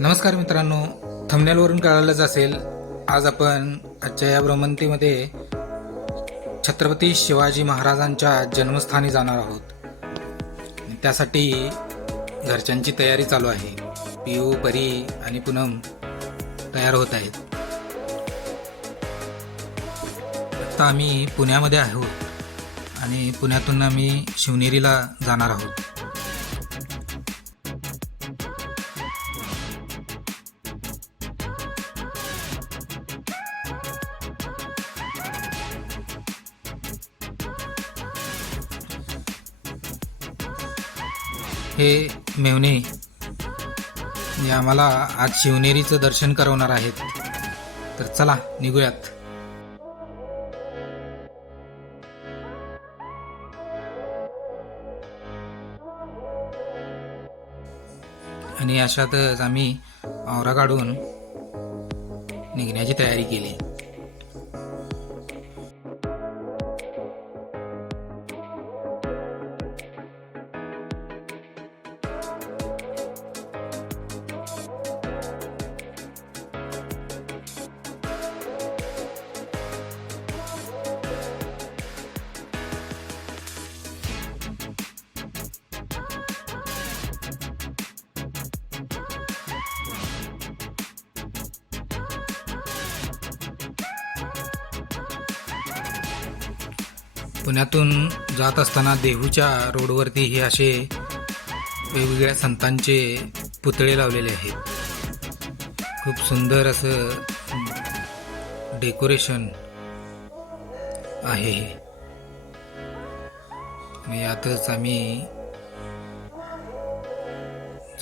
नमस्कार मित्रांनो, थंबनेलवरून कळालंच असेल, आज आपण आजच्या या भ्रमंतीमध्ये छत्रपती शिवाजी महाराजांच्या जन्मस्थानी जाणार आहोत। त्यासाठी घरच्यांची तयारी चालू आहे। पियू, परी आणि पूनम तयार होत आहेत। आता आम्ही पुण्यामध्ये आहोत आणि पुण्यातून आम्ही शिवनेरीला जाणार आहोत। हे मेव्हणे जे आम्हाला आज शिवनेरीचं दर्शन करवणार आहेत, तर चला निघूयात। आणि अशातच आम्ही आवरा काढून निघण्याची तयारी केली। पुण्यातून जात असताना देहूच्या रोडवरती हे असे वेगवेगळ्या संतांचे पुतळे लावलेले आहेत। खूप सुंदर असं डेकोरेशन आहे हे। यातच आम्ही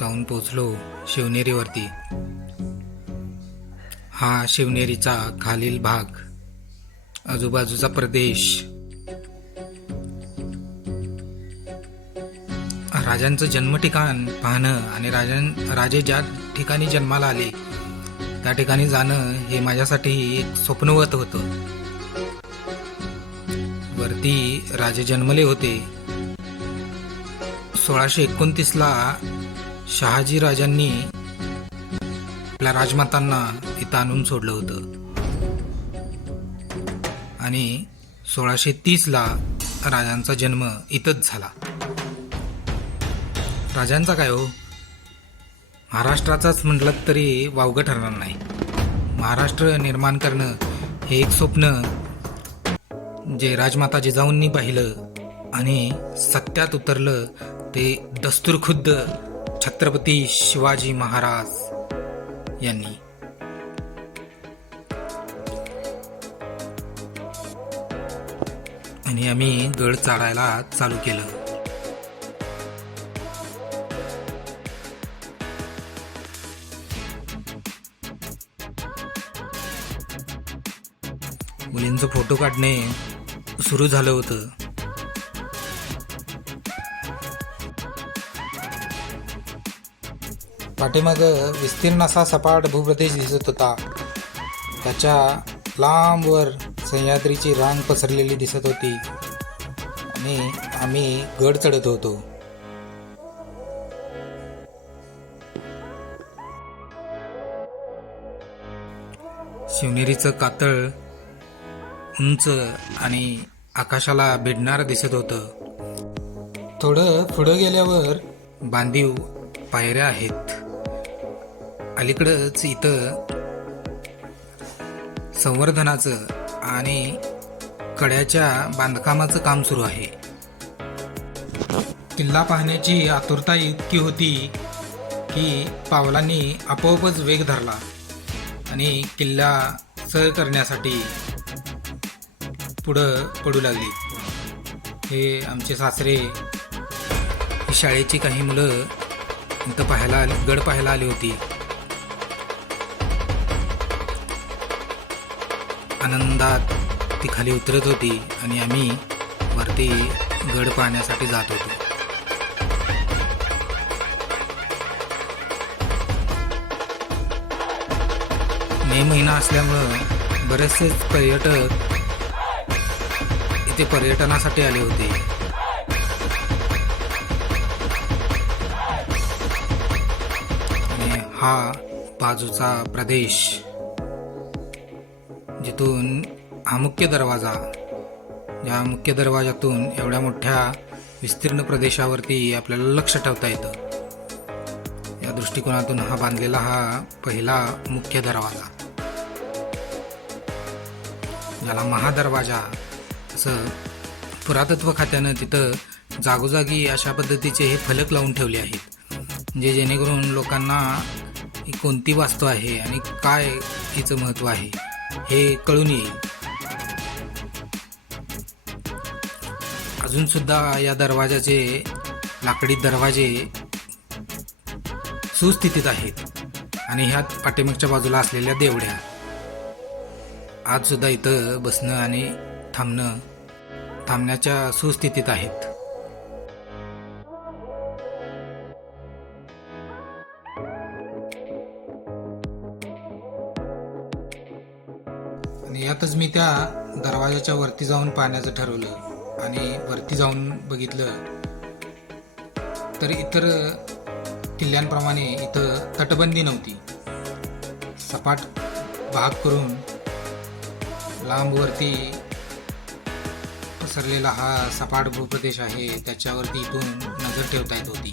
जाऊन पोचलो शिवनेरीवरती। हा शिवनेरीचा खालील भाग, आजूबाजूचा प्रदेश, राजांचं जन्म ठिकाण पाहणं आणि राजे ज्या ठिकाणी जन्माला आले त्या ठिकाणी जाणं हे माझ्यासाठी एक स्वप्नवत होतं। वरती राजे जन्मले होते। 1629ला शहाजी राजांनी आपल्या राजमातांना इथं आणून सोडलं होतं आणि 1630ला राजांचा जन्म इथंच झाला। राजांचा काय हो, महाराष्ट्राचाच म्हटलं तरी वावगं ठरणार नाही। महाराष्ट्र निर्माण करणं हे एक स्वप्न जे राजमाता जिजाऊंनी पाहिलं आणि सत्यात उतरलं, ते दस्तूरखुद्द छत्रपती शिवाजी महाराज यांनी। आणि आम्ही गड चढायला चालू केलं। मुलींचं फोटो काढणे सुरू झालं होतं। पाठीमाग विस्तीर्ण असा सपाट भूप्रदेश दिसत होता। त्याच्या लांबवर सह्याद्रीची रांग पसरलेली दिसत होती आणि आम्ही गड चढत होतो। शिवनेरीचं कातळ उंच आणि आकाशाला भिडणारं दिसत होतं। थोडं पुढं गेल्यावर बांधीव पायऱ्या आहेत। अलीकडंच इथं संवर्धनाचं आणि कड्याच्या बांधकामाचं काम सुरू आहे। किल्ला पाहण्याची आतुरता इतकी होती की पावलांनी आपोआपच वेग धरला आणि किल्ला सर करण्यासाठी पुढं पडू लागली। हे आमचे सासरे, ही शाळेची काही मुलं इथं गड पाहायला आली होती। आनंदात ती खाली उतरत होती आणि आम्ही वरती गड पाहण्यासाठी जात होतो। मे महिना असल्यामुळं बरेचसे पर्यटक इथे पर्यटनासाठी आले होते। हा बाजूचा प्रदेश, जिथून हा मुख्य दरवाजा, या मुख्य दरवाजातून एवढ्या मोठ्या विस्तीर्ण प्रदेशावरती आपल्याला लक्ष ठेवता येतं. या दृष्टिकोनातून हा बांधलेला हा पहिला मुख्य दरवाजा, याला महादरवाजा असं पुरातत्व खात्यानं तिथं जागोजागी अशा पद्धतीचे हे फलक लावून ठेवले आहेत, म्हणजे जेणेकरून लोकांना ही कोणती वास्तू आहे आणि काय हिचं महत्त्व आहे हे कळून येईल. अजून सुद्धा या दरवाजाचे लाकडी दरवाजे सुस्थितीत आहेत आणि ह्यात पाठीमागच्या बाजूला असलेल्या देवड्या आज सुद्धा इथं बसणं आणि थांबण्याच्या सुस्थितीत आहेत. आणि यातच मी त्या दरवाजाच्या वरती जाऊन पाहण्याचं ठरवलं आणि वरती जाऊन बघितलं तर इतर किल्ल्यांप्रमाणे इथं तटबंदी नव्हती. सपाट भाग करून लांबवरती पसरलेला हा सपाट भूप्रदेश आहे, त्याच्यावरती इथून नजर ठेवता येत होती.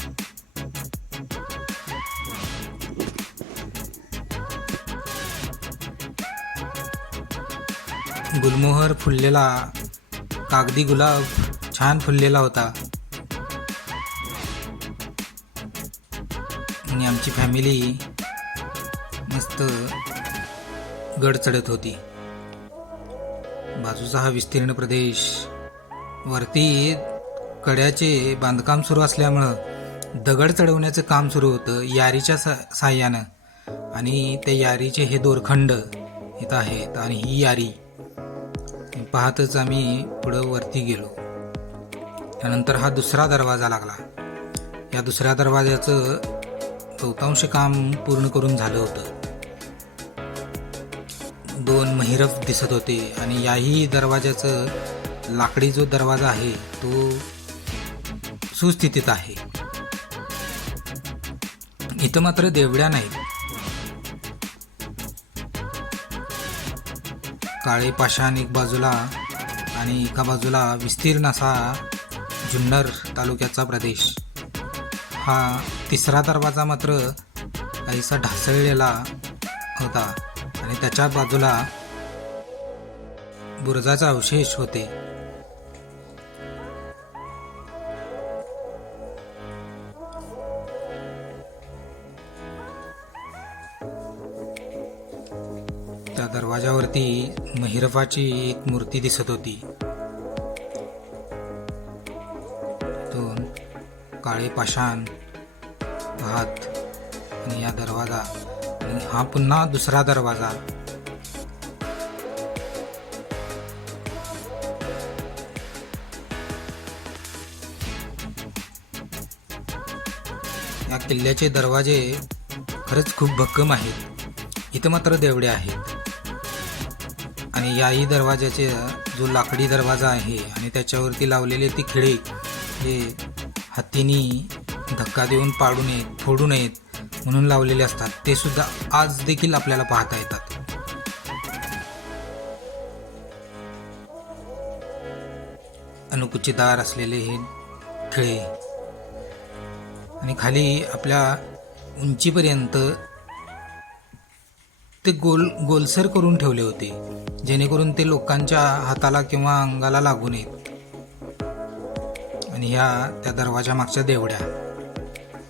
गुलमोहर फुललेला कागदी गुलाब छान फुललेला होता आणि आमची फॅमिली मस्त गड चढत होती. बाजूचा हा विस्तीर्ण प्रदेश, वरती कड्याचे बांधकाम सुरू असल्यामुळं दगड चढवण्याचं काम सुरू होतं यारीच्या साह्यानं आणि त्या यारीचे हे दोरखंड इथं आहेत आणि ही यारी पाहतच आम्ही पुढं वरती गेलो. त्यानंतर हा दुसरा दरवाजा लागला. या दुसऱ्या दरवाजाचं बहुतांश काम पूर्ण करून झालं होतं. 2 महिरफ दिसत होते आणि याही दरवाजाचं लाकडी जो दरवाजा आहे तो सुस्थितीत आहे. इथं मात्र देवड्या नाहीत. काळे पाषाण एक बाजूला आणि एका बाजूला विस्तीर्ण असा जुन्नर तालुक्याचा प्रदेश. हा तिसरा दरवाजा मात्र काहीसा ढासळलेला होता आणि त्याच्या बाजूला बुरुजाचा अवशेष होते. त्या दरवाजावरती महिरफाची एक मूर्ती दिसत होती. दोन काळे पाषाण हात आणि या दरवाजा आणि हा पुन्हा दुसरा दरवाजा. या किल्ल्याचे दरवाजे खरंच खूप भक्कम आहेत. इथं मात्र देवड्या आहेत आणि याही दरवाजाचे जो लाकडी दरवाजा आहे आणि त्याच्यावरती लावलेले ती खिळे हे हत्तीनी धक्का देऊन पाडू नयेत, फोडू नयेत म्हणून लावलेले असतात, ते सुद्धा आज देखील आपल्याला पाहता येतात. अणुकुचीदार असलेले हे खिळे आणि खाली आपल्या उंचीपर्यंत ते गोलसर करून ठेवले होते, जेणेकरून ते लोकांच्या हाताला किंवा अंगाला लागू नयेत. आणि ह्या त्या दरवाजा मागच्या देवड्या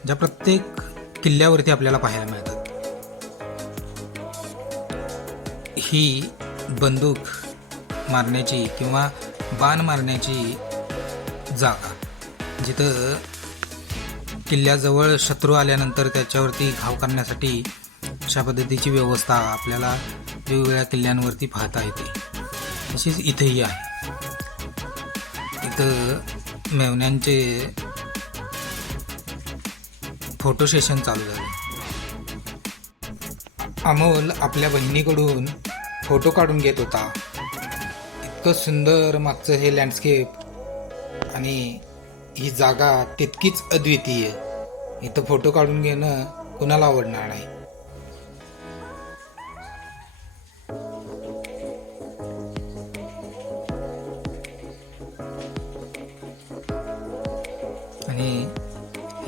ज्या प्रत्येक किल्ल्यावरती आपल्याला पाहायला मिळतात. ही बंदूक मारण्याची किंवा बाण मारण्याची जागा, जिथं किल्ल्याजवळ शत्रू आल्यानंतर त्याच्यावरती घाव करण्यासाठी अशा पद्धतीची व्यवस्था आपल्याला वेगवेगळ्या किल्ल्यांवरती पाहता येते. तशीच इथेही आहे. इथं मेवण्यांचे फोटो सेशन चालू झाले. अमोल आपल्या बहिणीकडून फोटो काढून घेत होता. इतकं सुंदर मागचं हे लँडस्केप आणि ही जागा तितकीच अद्वितीय. इथं फोटो काढून घेणं कुणाला आवडणार नाही.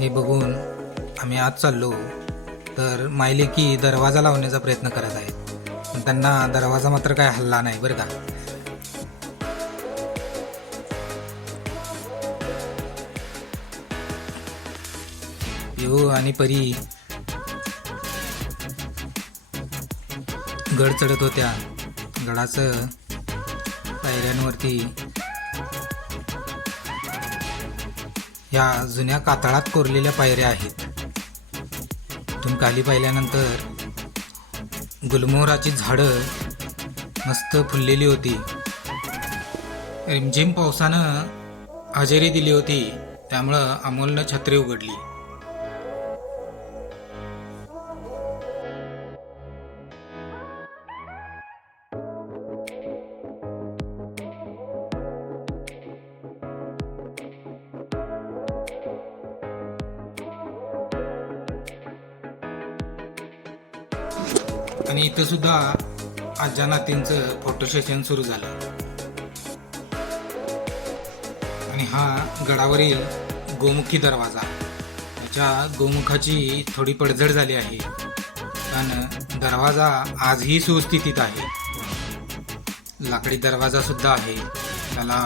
हे बघून आम्ही आत चाललो तर मायलेकी दरवाजा लावण्याचा प्रयत्न करत आहेत, पण त्यांना दरवाजा मात्र काय हल्ला नाही बरं का. पिऊ आणि परी गड चढत होत्या. गडाचं पायऱ्यांवरती या जुन्या कातळात कोरलेल्या पायऱ्या आहेत. इथून खाली पाहिल्यानंतर गुलमोहराची झाडं मस्त फुललेली होती. रिमझिम पावसानं हजेरी दिली होती, त्यामुळं अमोलनं छत्री उघडली. आणि इथं सुद्धा आज्या नातींचं फोटो सेशन सुरू झालं. आणि हा गडावरील गोमुखी दरवाजा, त्याच्या गोमुखाची थोडी पडझड झाली आहे, पण दरवाजा आजही सुस्थितीत आहे. लाकडी दरवाजा सुद्धा आहे, त्याला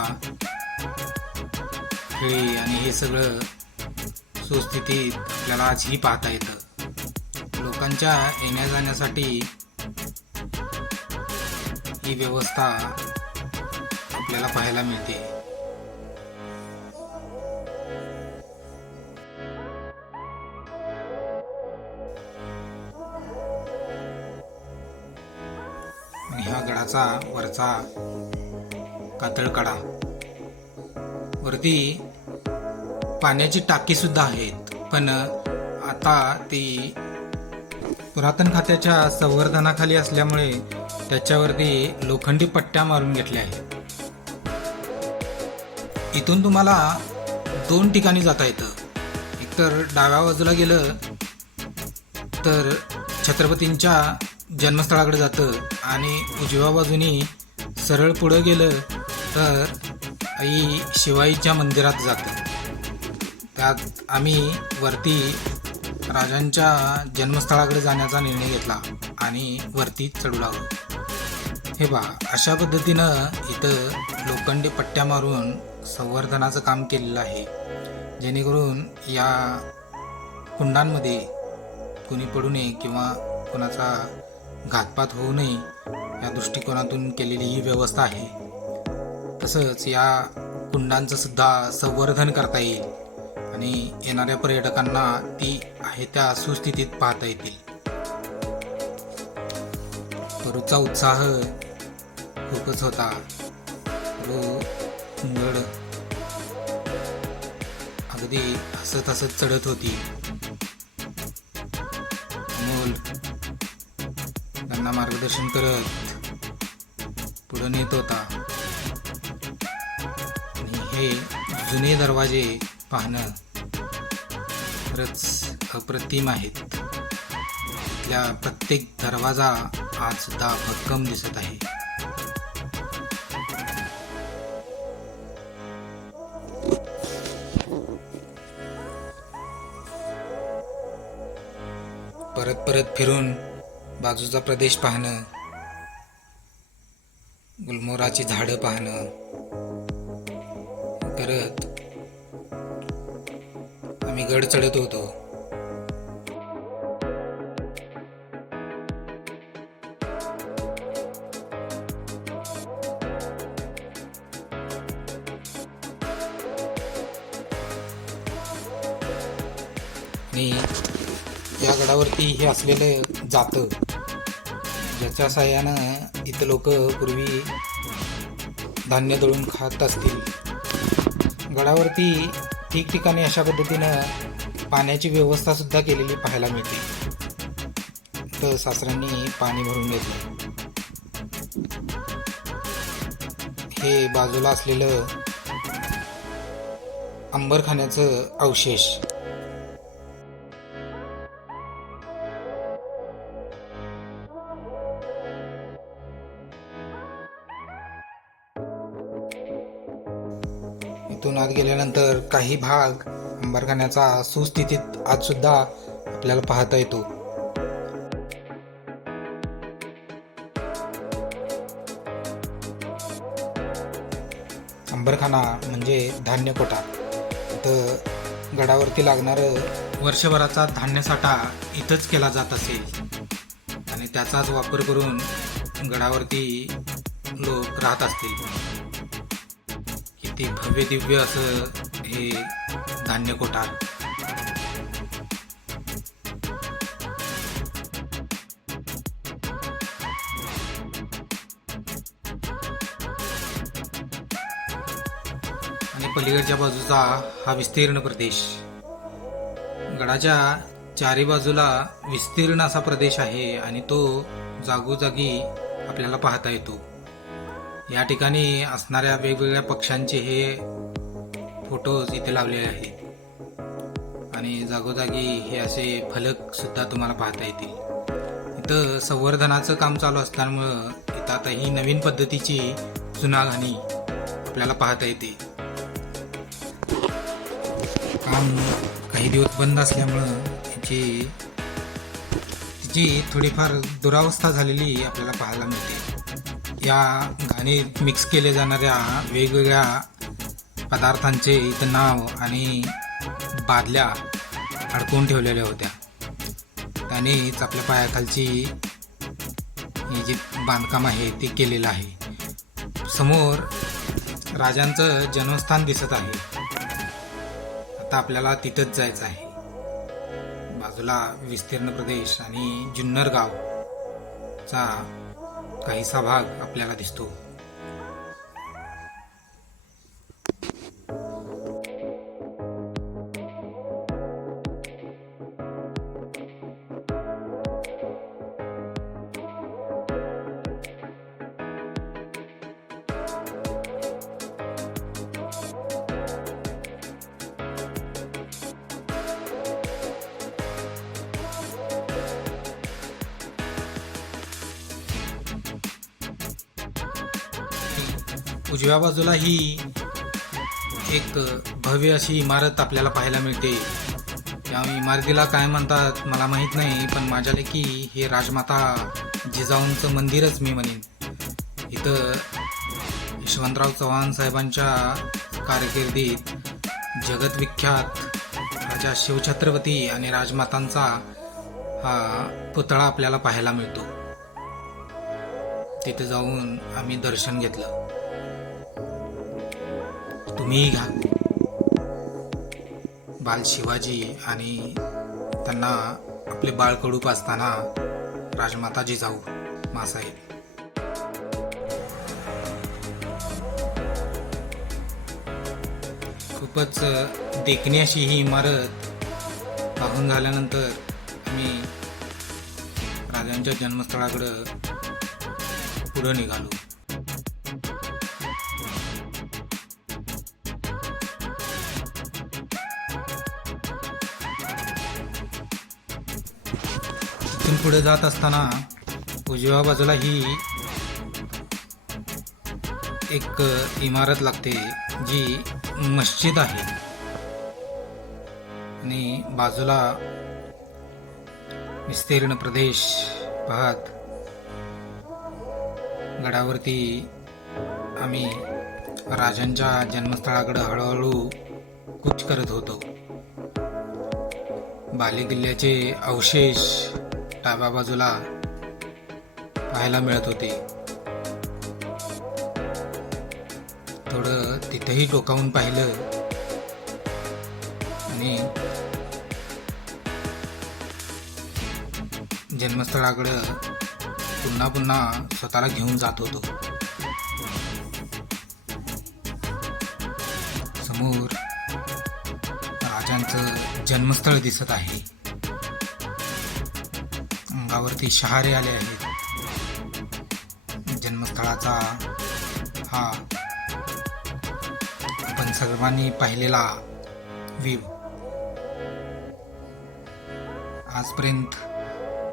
खिळी आणि हे सगळं सुस्थितीत आपल्याला आजही पाहता येतं. लोकांच्या येण्या जाण्यासाठी ही व्यवस्था आपल्याला पाहायला मिळते. आणि ह्या गडाचा वरचा कातळकडा, वरती पाण्याची टाकी सुद्धा आहेत, पण आता ती पुरातन खात्याच्या संवर्धनाखाली असल्यामुळे त्याच्यावरती लोखंडी पट्ट्या मारून घेतल्या आहेत. इथून तुम्हाला 2 ठिकाणी जाता येतं. एकतर डाव्या बाजूला गेलं तर छत्रपतींच्या जन्मस्थळाकडे जातं, आणि उजव्या बाजूनी सरळ पुढं गेलं तर आई शिवाईच्या मंदिरात जातं. त्यात आम्ही वरती राजांच्या जन्मस्थळाकडे जाण्याचा निर्णय घेतला आणि वरती चढू लागलो. हे पहा, अशा पद्धतीनं इथं लोखंडी पट्ट्या मारून संवर्धनाचं काम केलेलं आहे, जेणेकरून या कुंडांमध्ये कोणी पडू नये किंवा कोणाचा घातपात होऊ नये या दृष्टिकोनातून केलेली ही व्यवस्था आहे. तसंच या कुंडांचं सुद्धा संवर्धन करता येईल आणि येणाऱ्या पर्यटकांना ती आहे त्या सुस्थितीत पाहता येतील. परूचा उत्साह खूपच होता. गड अगदी हसत हसत चढत होती. अमोल त्यांना मार्गदर्शन करत पुढे नेत होता. आणि हे जुने दरवाजे पाहणं खरंच अप्रतिम आहेत. इथल्या प्रत्येक दरवाजा आज सुद्धा भक्कम दिसत आहे. परत परत फिरून बाजूचा प्रदेश पाहणं, गुलमोहराची झाडं पाहणं करत आम्ही गड चढत होतो. आणि या गडावरती हे असलेलं जातं, ज्याच्या साहाय्यानं इथं लोक पूर्वी धान्य दळून खात असतील. गडावरती ठिकठिकाणी अशा पद्धतीनं पाण्याची व्यवस्था सुद्धा केलेली पाहायला मिळते. तर सासऱ्यांनी पाणी भरून घेतलं. हे बाजूला असलेलं अंबरखान्याचं अवशेष. इथून आत गेल्यानंतर काही भाग अंबारखान्याचा सुस्थितीत आज सुद्धा आपल्याला पाहता येतो. अंबरखाना म्हणजे धान्य कोठा. इथं गडावरती लागणारं वर्षभराचा धान्यसाठा इथंच केला जात असेल आणि त्याचाच वापर करून गडावरती लोक राहत असतील. किती भव्य दिव्य असं हे धान्य कोठार. आणि पलीकडच्या बाजूचा हा विस्तीर्ण प्रदेश. गडाच्या चारी बाजूला विस्तीर्ण असा प्रदेश आहे आणि तो जागोजागी आपल्याला पाहता येतो. या ठिकाणी असणाऱ्या वेगवेगळ्या पक्ष्यांचे हे फोटोज इथे लावलेले आहेत आणि जागोजागी हे असे फलक सुद्धा तुम्हाला पाहता येतील. इथं संवर्धनाचं काम चालू असल्यामुळं इथं आता ही नवीन पद्धतीची चुनाघाणी आपल्याला पाहता येते. काम काही दिवस बंद असल्यामुळं तिची थोडीफार दुरावस्था झालेली आपल्याला पाहायला मिळते. या घाणीत मिक्स केले जाणाऱ्या वेगवेगळ्या पदार्थांचे इथं नाव आणि बादल्या अडकवून ठेवलेल्या होत्या. त्यानेच आपल्या पायाखालची ही जी बांधकाम आहे ते केलेलं आहे. समोर राजांचं जन्मस्थान दिसत आहे. आता आपल्याला तिथंच जायचं आहे. बाजूला विस्तीर्ण प्रदेश आणि जुन्नर गावचा काहीसा भाग आपल्याला दिसतो. उजव्या बाजूला ही एक भव्य अशी इमारत आपल्याला पाहायला मिळते. या इमारतीला काय म्हणतात मला माहीत नाही, पण माझ्या लेखी हे राजमाता जिजाऊंचं मंदिरच मी म्हणेन. इथं यशवंतराव चव्हाण साहेबांच्या कारकिर्दीत जगतविख्यात राजा शिवछत्रपती आणि राजमातांचा हा पुतळा आपल्याला पाहायला मिळतो. तिथे जाऊन आम्ही दर्शन घेतलं. तुम्ही घ्या. बाल शिवाजी आणि त्यांना आपले बाळ कडू पाजताना राजमाता जिजाऊ मासाहेब. खूपच देखणी अशी ही इमारत पाहून झाल्यानंतर आम्ही राजांच्या जन्मस्थळाकडं पुढे निघालो. इथून पुढे जात असताना उजव्या बाजूला ही एक इमारत लागते जी मस्जिद आहे आणि बाजूला विस्तीर्ण प्रदेश पाहत गडावरती आम्ही राजांच्या जन्मस्थळाकडे हळूहळू कूच करत होतो. बाले किल्ल्याचे अवशेष डाव्या बाजूला पाहायला मिळत होते. थोडं तिथेही डोकावून पाहिलं आणि जन्मस्थळाकडं पुन्हा पुन्हा स्वतःला घेऊन जात होतो. समोर राजांचं जन्मस्थळ दिसत आहे. अंगावरती शहारे आले आहेत. जन्मस्थळाचा हा आपण सर्वांनी पाहिलेला व्ह्यू. आजपर्यंत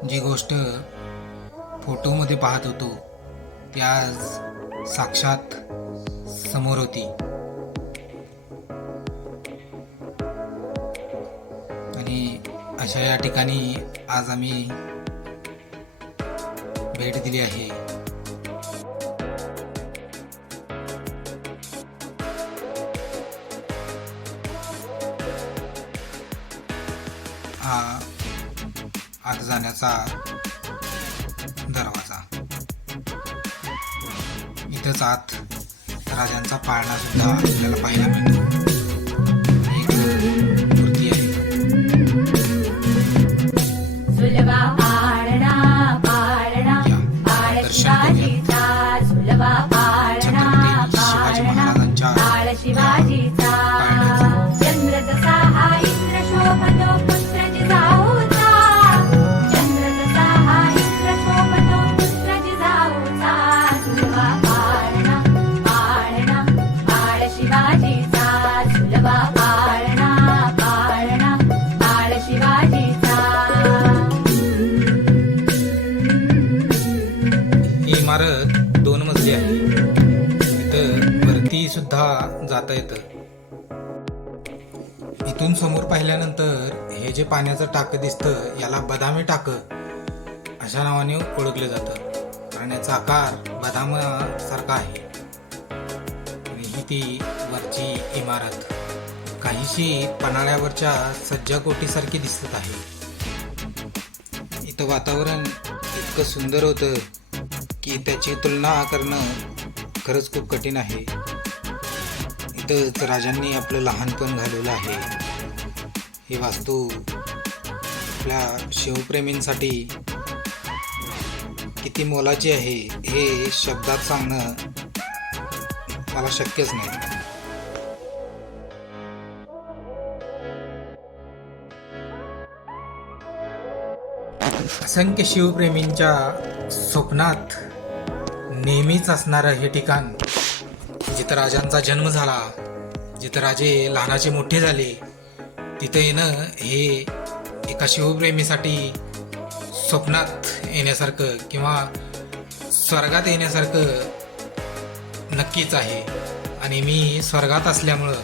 जी गोष्ट फोटोमध्ये पाहत होतो ती आज साक्षात समोर होती. अशा या ठिकाणी आज आम्ही भेट दिली आहे. हा आत जाण्याचा दरवाजा. इथंच आत राजांचा पाळणा सुद्धा आपल्याला पाहायला मिळतो. एक मूर्ती आहे. दर्शन करूया छत्रपती शिवाजी महाराजांच्या पाळण्याचं. ही इमारत 2 मजली आहे. इथं वरती सुद्धा जाता येतं. इथून समोर पाहिल्यानंतर हे जे पाण्याचं टाकं दिसतं याला बदामी टाकं अशा नावाने ओळखलं जातं, कारण याचा आकार बदामासारखा आहे. आणि ही ती वरची इमारत काहीशी पन्हाळ्यावरच्या सज्जा कोटीसारखी दिसत आहे. इथं वातावरण इतकं सुंदर होतं की त्याची तुलना करणं खरंच खूप कठीण आहे. इथंच राजांनी आपलं लहानपण घालवलं आहे. ही वास्तू आपल्या शिवप्रेमींसाठी किती मोलाची आहे हे शब्दात सांगणं मला शक्यच नाही. असंख्य शिवप्रेमींच्या स्वप्नात नेहमीच असणारं हे ठिकाण, जिथं राजांचा जन्म झाला, जिथं राजे लहानाचे मोठे झाले, तिथं येणं हे एका शिवप्रेमीसाठी स्वप्नात येण्यासारखं किंवा स्वर्गात येण्यासारखं नक्कीच आहे. आणि मी स्वर्गात असल्यामुळं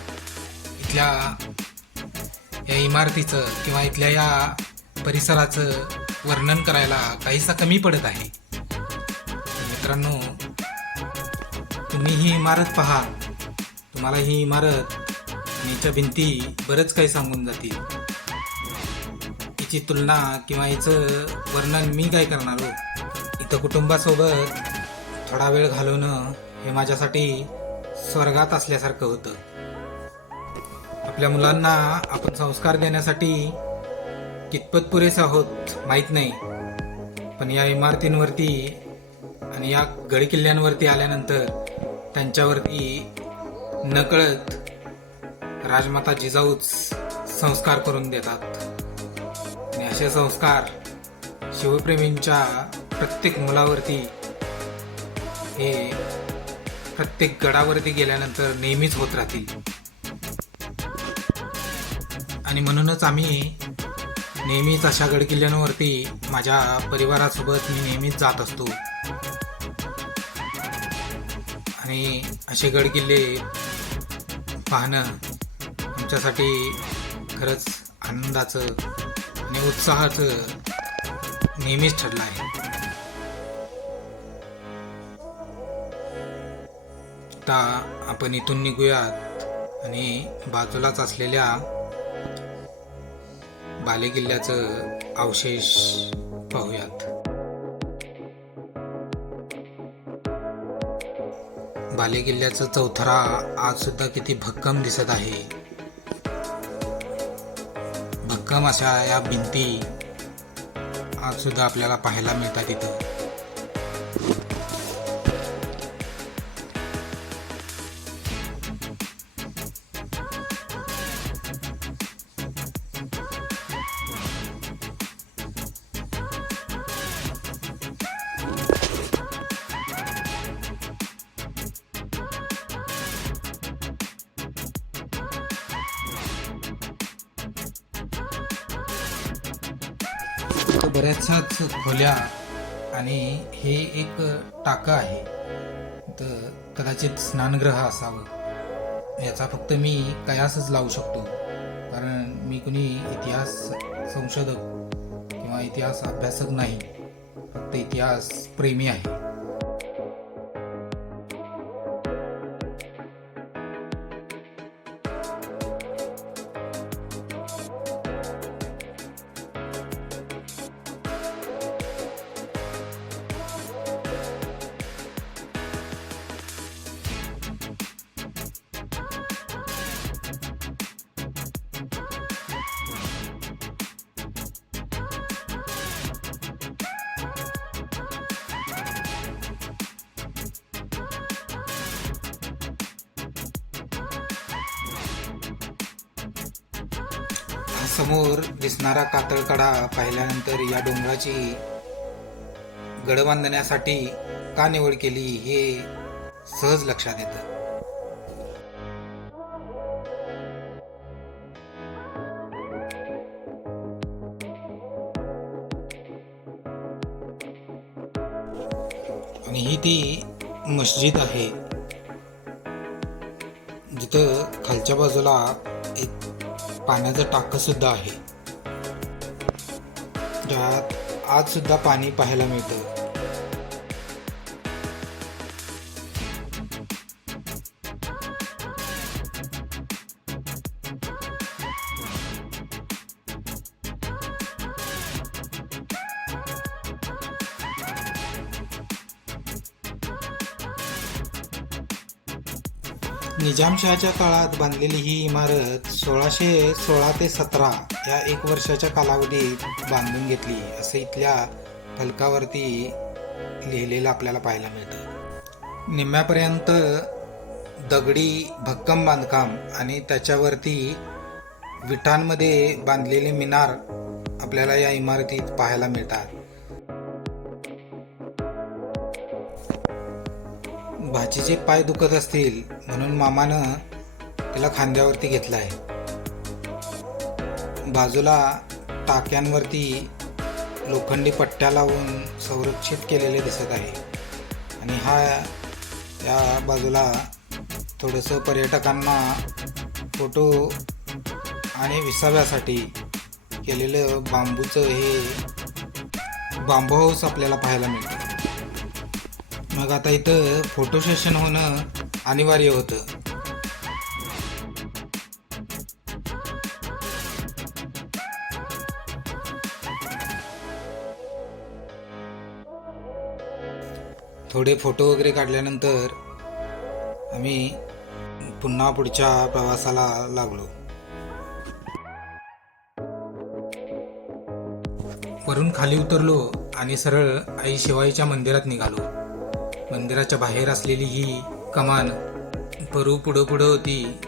इथल्या या इमारतीचं किंवा इथल्या या परिसराचं वर्णन करायला काहीसा कमी पडत आहे. मित्रांनो, तुम्ही ही इमारत पहा. तुम्हाला ही इमारत आणि हिच्या भिंती बरंच काही सांगून जातील. हिची तुलना किंवा हिचं वर्णन मी काय करणार हो. इथं कुटुंबासोबत थोडा वेळ घालवणं हे माझ्यासाठी स्वर्गात असल्यासारखं होतं. आपल्या मुलांना आपण संस्कार देण्यासाठी कितपत पुरेसे आहोत माहीत नाही, पण या इमारतींवरती आणि या गडकिल्ल्यांवरती आल्यानंतर त्यांच्यावरती नकळत राजमाता जिजाऊच संस्कार करून देतात. आणि असे संस्कार शिवप्रेमींच्या प्रत्येक मुलावरती हे प्रत्येक गडावरती गेल्यानंतर नेहमीच होत राहतील. आणि म्हणूनच आम्ही नेहमीच अशा गडकिल्ल्यांवरती माझ्या परिवारासोबत मी नेहमीच जात असतो. आणि असे गडकिल्ले पाहणं आमच्यासाठी खरंच आनंदाचं आणि उत्साहाचं नेहमीच ठरलं आहे. आता आपण इथून निघूयात आणि बाजूलाच असलेल्या बालेकिल्ल्याचं अवशेष पाहूयात. बालेकिल्ल्याचं चौथरा आज सुद्धा किती भक्कम दिसत आहे. भक्कम अशा या भिंती आज सुद्धा आपल्याला पाहायला मिळतात इथं. बऱ्याचशाच खोल्या आणि हे एक टाकं आहे, तर कदाचित स्नानगृह असावं. याचा फक्त मी कयासच लावू शकतो, कारण मी कुणी इतिहास संशोधक किंवा इतिहास अभ्यासक नाही, फक्त इतिहास प्रेमी आहे. समोर दिसणारा कातळकडा पाहिल्यानंतर या डोंगराची गड बांधण्यासाठी का निवड केली हे सहज लक्षात येतं. आणि ही ती मस्जिद आहे जिथं खालच्या बाजूला एक पाण्याचं टाकं सुद्धा आहे, ज्यात आज सुद्धा पाणी पाहायला मिळतं. निजामशहाच्या काळात बांधलेली ही इमारत 1616 ते 17 या 1 वर्षाच्या कालावधीत बांधून घेतली, असं इथल्या फलकावरती लिहिलेलं आपल्याला पाहायला मिळतं. निम्म्यापर्यंत दगडी भक्कम बांधकाम आणि त्याच्यावरती विटांमध्ये बांधलेले मिनार आपल्याला या इमारतीत पाहायला मिळतात. भाचीचे पाय दुखत असतील म्हणून मामानं तिला खांद्यावरती घेतलाय. बाजूला टाक्यांवरती लोखंडी पट्ट्या लावून संरक्षित केलेले दिसत आहे. आणि या बाजूला थोडंसं पर्यटकांना फोटो आणि विसाव्यासाठी केलेलं बांबूचं हे बांबू हाऊस आपल्याला पाहायला मिळतं. मग आता इथं फोटो सेशन होणं अनिवार्य होतं. थोडे फोटो वगैरे काढल्यानंतर आम्ही पुन्हा पुढच्या प्रवासाला लागलो. वरून खाली उतरलो आणि सरळ आई शिवाईच्या मंदिरात निघालो. मंदिराच्या बाहेर असलेली ही कमान पुढं होती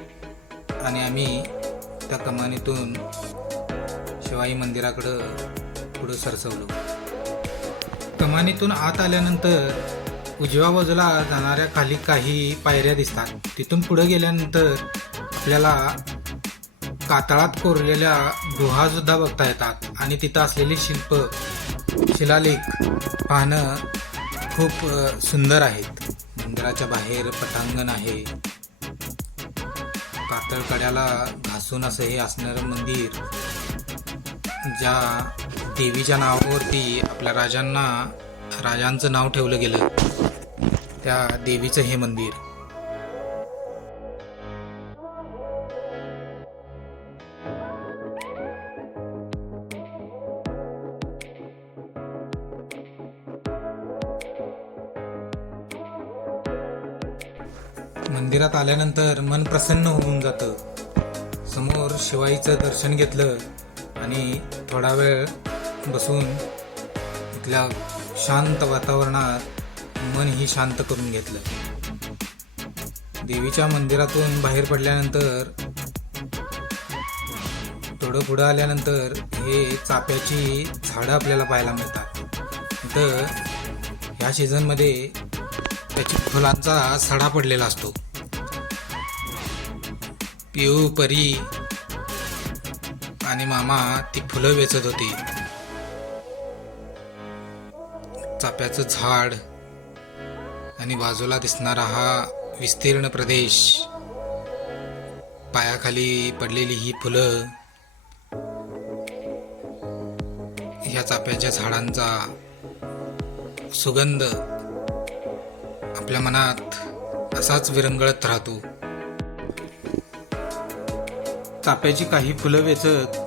आणि आम्ही त्या कमानीतून शिवाई मंदिराकडं पुढं सरसवलो. कमानीतून आत आल्यानंतर उजव्या बाजूला जाणाऱ्या खाली काही पायऱ्या दिसतात. तिथून पुढे गेल्यानंतर आपल्याला कातळात कोरलेल्या गुहा सुद्धा बघता येतात आणि तिथं असलेली शिलालेख पाहणं खूप सुंदर आहेत. मंदिराच्या बाहेर पटांगण आहे. कातळकड्याला घासून असं हे असणारं मंदिर, ज्या देवीच्या नावावरती आपल्या राजांचं नाव ठेवलं गेलं, त्या देवीचं हे मंदिर. मंदिरात आल्यानंतर मन प्रसन्न होऊन जातं. समोर शिवाईचं दर्शन घेतलं आणि थोडा वेळ बसून इथल्या शांत वातावरणात मनही शांत करून घेतलं. देवीच्या मंदिरातून बाहेर पडल्यानंतर थोडं पुढं आल्यानंतर हे चाफ्याची झाडं आपल्याला पाहायला मिळतात. इथं ह्या सीझनमध्ये त्याची फुलांचा सडा पडलेला असतो. पिऊ, परी आणि मामा ती फुलं वेचत होती. चाफ्याचं झाड आणि बाजूला दिसणारा हा विस्तीर्ण प्रदेश, पायाखाली पडलेली ही फुलं ह्या चाफ्याच्या झाडांचा सुगंध आपल्या मनात असाच विरंगळत राहतो. चाफ्याची काही फुलं वेचत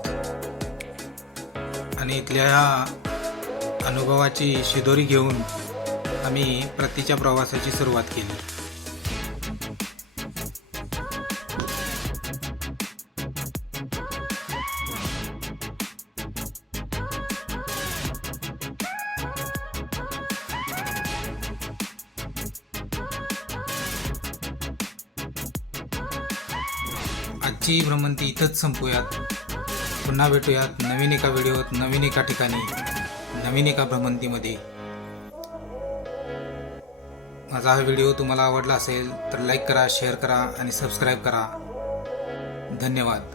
आणि इथल्या ह्या अनुभवाची शिदोरी घेऊन आम्ही परतीच्या प्रवासाची सुरुवात केली. आजची भ्रमंती इथंच संपूयात. पुन्हा भेटूयात नवीन एका व्हिडिओत, नवीन एका ठिकाणी, नवीन एका भ्रमंतीमध्ये. माझा हा व्हिडिओ तुम्हाला आवडला असेल तर लाईक करा, शेअर करा आणि सबस्क्राईब करा. धन्यवाद.